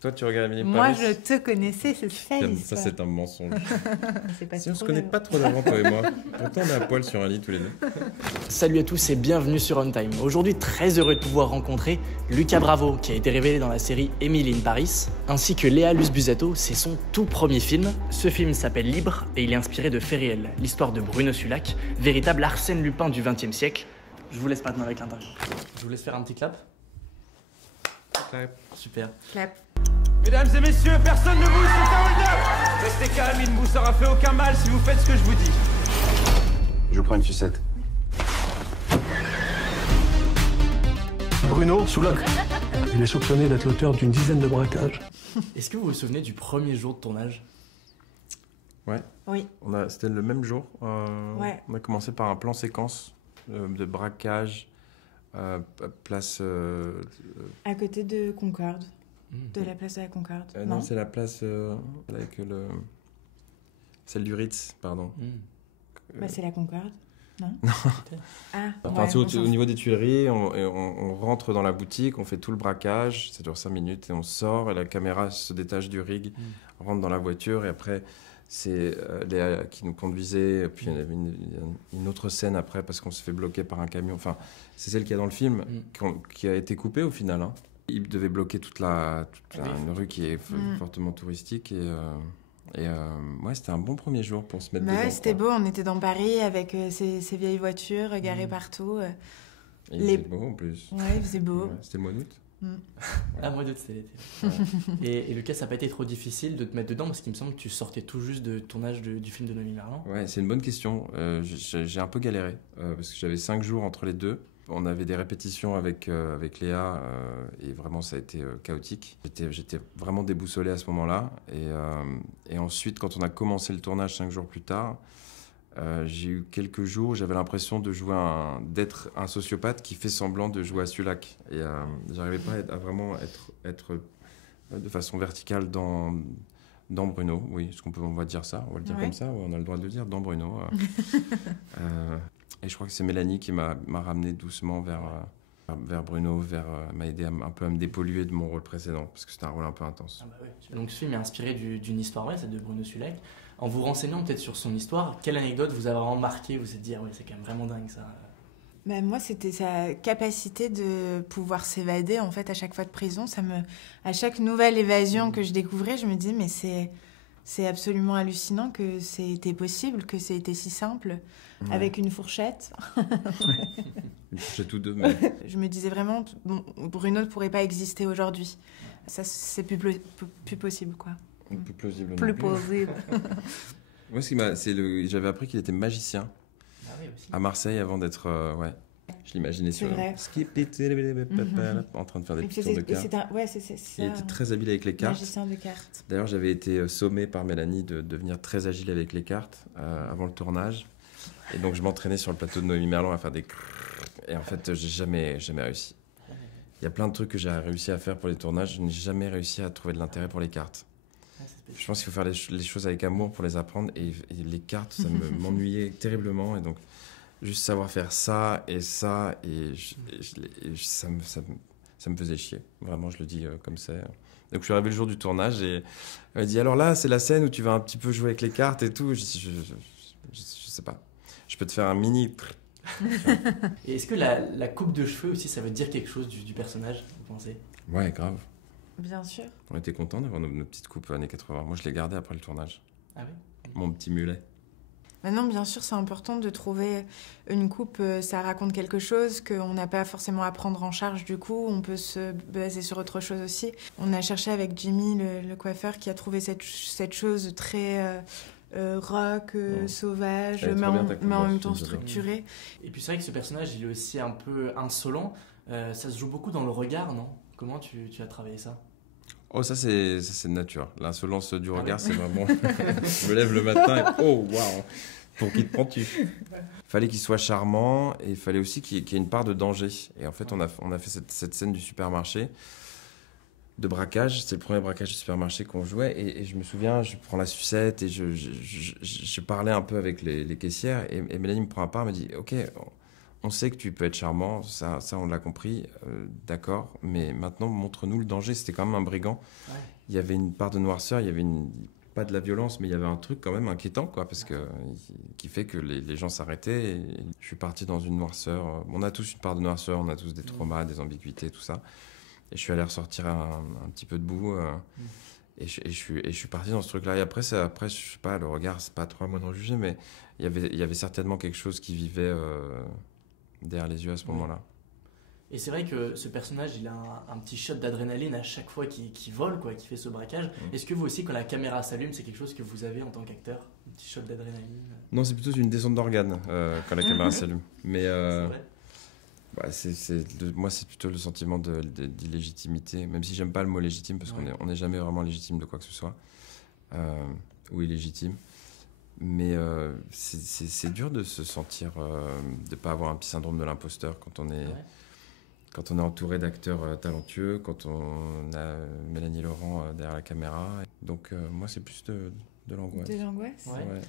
Toi, tu regardes Emily in Moi, Paris? je te connaissais, cette Ça, histoire. c'est un mensonge. C'est pas Si on se trop connaît grave. pas trop d'avant, toi et moi. Pourtant, on est à poil sur un lit tous les deux. Salut à tous et bienvenue sur On Time. Aujourd'hui, très heureux de pouvoir rencontrer Lucas Bravo, qui a été révélé dans la série Emily in Paris, ainsi que Léa Luz-Busato, c'est son tout premier film. Ce film s'appelle Libre et il est inspiré de faits réels, l'histoire de Bruno Sulac, véritable Arsène Lupin du XXe siècle. Je vous laisse maintenant avec l'interview. Je vous laisse faire un petit clap. Ouais. Super. Clap. Mesdames et messieurs, personne ne bouge, c'est un hold-up. Restez calme, il ne vous sera fait aucun mal si vous faites ce que je vous dis. Je prends une sucette. Bruno Soulac. Il est soupçonné d'être l'auteur d'une dizaine de braquages. Est-ce que vous vous souvenez du premier jour de tournage? Ouais. Oui. C'était le même jour. Ouais. On a commencé par un plan séquence de braquage, place... À côté de Concorde. De la place de la Concorde. non, c'est la place avec celle du Ritz, pardon. Bah, c'est la Concorde. Non. Ah, Enfin, ouais, c'est on s'en au fout. niveau des Tuileries, on rentre dans la boutique, on fait tout le braquage, ça dure 5 minutes et on sort et la caméra se détache du rig, on rentre dans la voiture et après c'est Léa qui nous conduisait, et puis il y avait une autre scène après parce qu'on se fait bloquer par un camion, enfin c'est celle qu'il y a dans le film qui a été coupée au final. Hein. Il devait bloquer une rue qui est fortement touristique et ouais, c'était un bon premier jour pour se mettre Bah dedans. ouais, c'était quoi. beau, on était dans Paris avec ces vieilles voitures garées partout. Et il faisait beau en plus. Ouais, il faisait beau. Ouais, c'était le mois d'août. Ah, moi, c'était l'été. Et Lucas, ça n'a pas été trop difficile de te mettre dedans parce qu'il me semble que tu sortais tout juste de tournage du film de Noémie Merlan. Ouais, c'est une bonne question. J'ai un peu galéré parce que j'avais 5 jours entre les deux. On avait des répétitions avec Léa et vraiment ça a été chaotique. J'étais vraiment déboussolé à ce moment-là. Et ensuite, quand on a commencé le tournage 5 jours plus tard, j'ai eu quelques jours où j'avais l'impression d'être un sociopathe qui fait semblant de jouer à Sulac. Et j'arrivais pas à vraiment être de façon verticale dans Bruno. Oui, on va dire ça, on va le dire comme ça, on a le droit de le dire, dans Bruno. Et je crois que c'est Mélanie qui m'a ramené doucement vers Bruno, m'a aidé un peu à me dépolluer de mon rôle précédent, parce que c'était un rôle un peu intense. Ah bah ouais. Donc ce film est inspiré d'une histoire vraie, celle de Bruno Sulac. En vous renseignant peut-être sur son histoire, quelle anecdote vous a vraiment marqué, vous êtes dit, ah ouais, c'est quand même vraiment dingue ça. Bah, moi, c'était sa capacité de pouvoir s'évader en fait à chaque fois de prison. À chaque nouvelle évasion que je découvrais, je me dis mais c'est absolument hallucinant que c'était possible, que c'était si simple avec une fourchette. Une fourchette ou deux, mais... Je me disais vraiment, bon, Bruno ne pourrait pas exister aujourd'hui. Ça, c'est plus possible, quoi. Plus plausible. Plus possible. Moi, j'avais appris qu'il était magicien à Marseille avant d'être... ouais. Je l'imaginais sur vrai. en train de faire des petits tours de cartes. Il était très habile avec les cartes. Magicien de cartes. D'ailleurs, j'avais été sommé par Mélanie de devenir très agile avec les cartes avant le tournage. Et donc, je m'entraînais sur le plateau de Noémie Merlan à faire des... Et en fait, j'ai jamais réussi. Il y a plein de trucs que j'ai réussi à faire pour les tournages. Je n'ai jamais réussi à trouver de l'intérêt pour les cartes. Je pense qu'il faut faire les choses avec amour pour les apprendre. Et les cartes, ça m'ennuyait terriblement. Et donc, juste savoir faire ça et ça, ça me faisait chier. Vraiment, je le dis comme ça. Donc, je suis arrivé le jour du tournage et elle m'a dit, alors là, c'est la scène où tu vas un petit peu jouer avec les cartes et tout. Je sais pas. Je peux te faire un mini... Et est-ce que la coupe de cheveux aussi, ça veut dire quelque chose du personnage, vous pensez? Ouais, grave. Bien sûr. On était contents d'avoir nos petites coupes années 80. Moi, je l'ai gardé après le tournage. Ah oui. Mon petit mulet. Maintenant, bien sûr, c'est important de trouver une coupe, ça raconte quelque chose qu'on n'a pas forcément à prendre en charge du coup, on peut se baser sur autre chose aussi. On a cherché avec Jimmy, le coiffeur, qui a trouvé cette chose très rock, sauvage, mais en même temps structurée. Et puis c'est vrai que ce personnage, il est aussi un peu insolent, ça se joue beaucoup dans le regard, non? Comment tu as travaillé ça? Oh, ça c'est de nature. L'insolence du regard, c'est vraiment... je me lève le matin et... Oh, waouh! Pour qui te prends-tu? Fallait qu'il soit charmant et il fallait aussi qu'il y ait une part de danger. Et en fait, on a fait cette scène du supermarché de braquage. C'était le premier braquage du supermarché qu'on jouait. Et je me souviens, je prends la sucette et je parlais un peu avec les caissières. Et Mélanie me prend à part, me dit « Ok, on sait que tu peux être charmant, ça on l'a compris, d'accord, mais maintenant, montre-nous le danger. C'était quand même un brigand. Ouais. Il y avait une part de noirceur, il y avait pas de la violence, mais il y avait un truc quand même inquiétant, quoi, parce que, qui fait que les gens s'arrêtaient. Et je suis parti dans une noirceur. On a tous une part de noirceur, on a tous des traumas, des ambiguïtés, tout ça. Et je suis allé ressortir un petit peu de boue. Et je suis parti dans ce truc-là. Et après, je sais pas, le regard, c'est pas trop à moi de en juger, mais il y avait certainement quelque chose qui vivait derrière les yeux à ce moment-là. Et c'est vrai que ce personnage, il a un petit shot d'adrénaline à chaque fois qu'il vole, quoi, qu'il fait ce braquage. Est-ce que vous aussi, quand la caméra s'allume, c'est quelque chose que vous avez en tant qu'acteur? Un petit shot d'adrénaline? Non, c'est plutôt une descente d'organes quand la caméra s'allume. Mais C'est vrai. moi, c'est plutôt le sentiment d'illégitimité, même si j'aime pas le mot légitime, parce qu'on n'est jamais vraiment légitime de quoi que ce soit, ou illégitime. Mais c'est dur de se sentir, de pas avoir un petit syndrome de l'imposteur quand on est... Ouais. Quand on est entouré d'acteurs talentueux, quand on a Mélanie Laurent derrière la caméra. Donc moi, c'est plus de l'angoisse. De l'angoisse? Ouais. Ouais.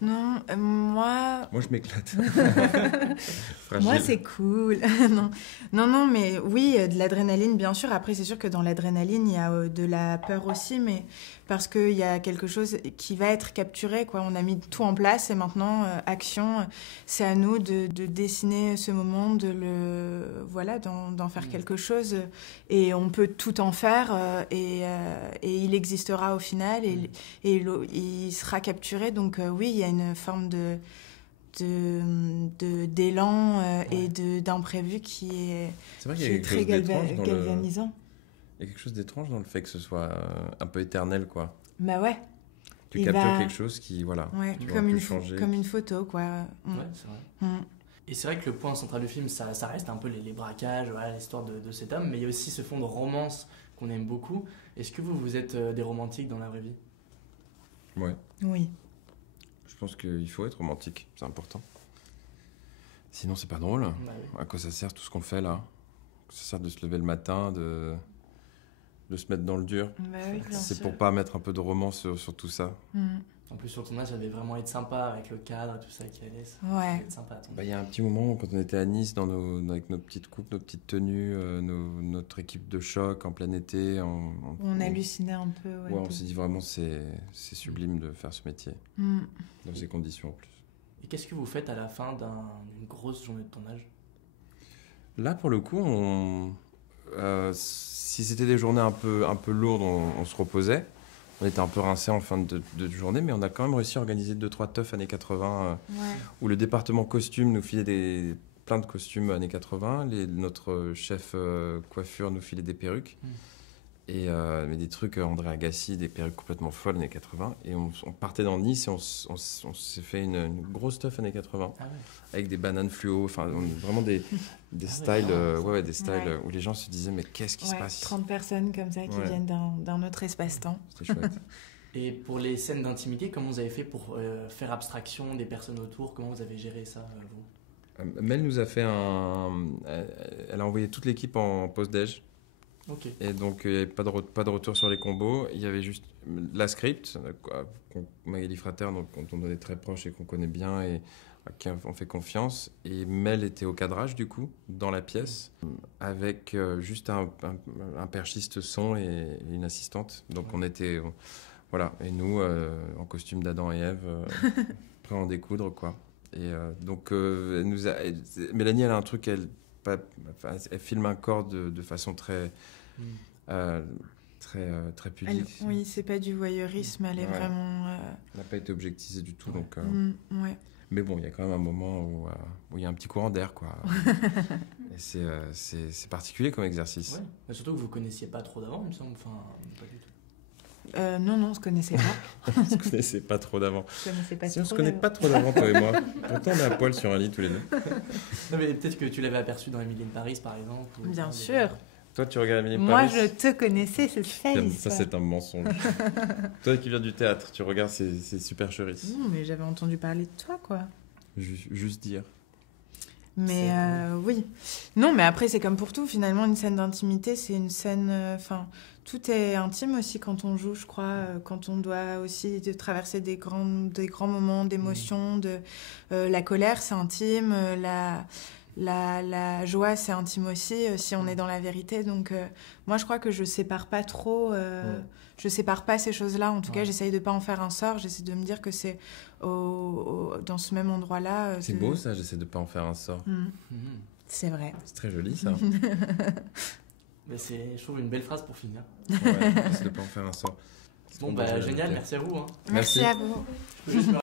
Non, moi... Moi, je m'éclate. Moi, c'est cool. non, mais oui, de l'adrénaline, bien sûr. Après, c'est sûr que dans l'adrénaline, il y a de la peur aussi, mais parce qu'il y a quelque chose qui va être capturé, quoi. On a mis tout en place et maintenant, action, c'est à nous de dessiner ce moment, d'en faire quelque chose. Et on peut tout en faire et il existera au final et il sera capturé. Donc oui, il y a une forme d'élan et d'imprévu qui est très galvanisant. Il y a quelque chose d'étrange dans le fait que ce soit un peu éternel, quoi. Bah ouais. Tu captures quelque chose qui, voilà, ouais, tu comme changer. Comme une photo, quoi. Ouais, c'est vrai. Et c'est vrai que le point central du film, ça reste un peu les braquages, voilà, l'histoire de cet homme, mais il y a aussi ce fond de romance qu'on aime beaucoup. Est-ce que vous êtes des romantiques dans la vraie vie? Ouais. Oui. Je pense qu'il faut être romantique, c'est important. Sinon, c'est pas drôle. Bah oui. À quoi ça sert tout ce qu'on fait là? Ça sert de se lever le matin, de se mettre dans le dur. Bah oui, bien c'est sûr. pour pas mettre un peu de romance sur tout ça. En plus, sur le tournage, ça devait vraiment être sympa avec le cadre et tout ça qui allait. Ça Ouais. devait être sympa à tourner. Il y a un petit moment, quand on était à Nice, avec nos petites coupes, nos petites tenues, notre équipe de choc en plein été. On hallucinait un peu. Ouais, on s'est dit vraiment, c'est sublime de faire ce métier, dans ces conditions en plus. Et qu'est-ce que vous faites à la fin d'une grosse journée de tournage? Là, pour le coup, si c'était des journées un peu lourdes, on se reposait. On était un peu rincés en fin de journée, mais on a quand même réussi à organiser 2-3 teufs années 80, où le département costume nous filait plein de costumes années 80. Notre chef coiffure nous filait des perruques. Mais des trucs André Agassi, des perruques complètement folles années 80. Et on partait dans Nice et on s'est fait une grosse teuf années 80. Ah ouais. Avec des bananes fluo, enfin vraiment des styles, des styles où les gens se disaient mais qu'est-ce qui se passe? 30 personnes comme ça qui viennent d'un autre espace-temps. C'était chouette. Et pour les scènes d'intimité, comment vous avez fait pour faire abstraction des personnes autour? Comment vous avez géré ça, vous? Mel nous a fait elle a envoyé toute l'équipe en pause-déj. Ok. Et donc il n'y avait pas de retour sur les combos, il y avait juste la script, Magali Frater, dont on est très proche et qu'on connaît bien et à qui on fait confiance. Et Mel était au cadrage du coup, dans la pièce, avec juste un perchiste son et une assistante. Donc on était, voilà, et nous en costume d'Adam et Ève, prêts à en découdre quoi. Et donc Mélanie, elle a un truc, elle filme un corps de façon très pudique. Oui, c'est pas du voyeurisme, elle est vraiment... Elle n'a pas été objectisée du tout. Donc, ouais. Mais bon, il y a quand même un moment où il y a un petit courant d'air, quoi. Et c'est particulier comme exercice. Ouais. Mais surtout que vous ne connaissiez pas trop d'avant, il me semble. Enfin, pas du tout. Non, on se connaissait pas. On se connaissait pas trop d'avant. On se connaît pas trop d'avant, toi et moi. Pourtant, on est à poil sur un lit tous les deux. Non, mais peut-être que tu l'avais aperçu dans Emily in Paris, par exemple. Bien sûr. Toi, tu regardes Emily in Moi, Paris. je te connaissais, c'est ça. Ça, c'est un mensonge. Toi qui viens du théâtre, tu regardes ces supercheries. Non, mais j'avais entendu parler de toi, quoi. Juste dire. Mais oui. Non, mais après, c'est comme pour tout. Finalement, une scène d'intimité, c'est une scène... tout est intime aussi quand on joue, je crois. Quand on doit aussi traverser des grands moments d'émotion. La colère, c'est intime. la joie, c'est intime aussi, si on est dans la vérité. Donc, moi, je crois que je sépare pas trop. Je sépare pas ces choses-là. En tout cas, j'essaye de pas en faire un sort. J'essaie de me dire que c'est dans ce même endroit-là. C'est beau, ça. J'essaie de pas en faire un sort. C'est vrai. C'est très joli, ça. Mais c'est, je trouve, une belle phrase pour finir. Ouais, j'essaie de pas en faire un sort. Bon, génial, merci à vous. Hein. Merci à vous.